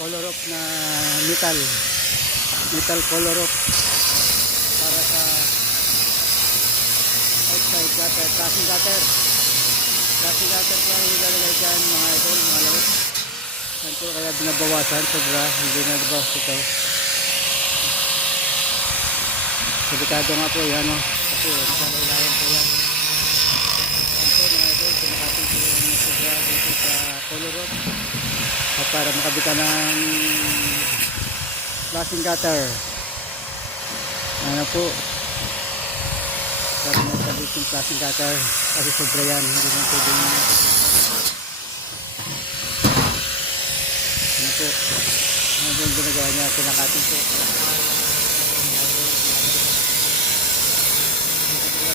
color rope na metal color rope para sa outside gutter, flashing gutter po ang ilalagay dyan mga idol, mga lawit. Yan po kaya binabawasan sobra, hindi na diba ito. Delikado nga po yan, no? Kasi naglalailayan po yan. Yan po mga idol, pinakatin po yung sobra dito sa color rope at para makabita ng flashing gutter. Ano po, para makabit yung flashing gutter kasi sobra yan, hindi na pwedeng ano po, ano yung ginagawa niya, pinakatin po.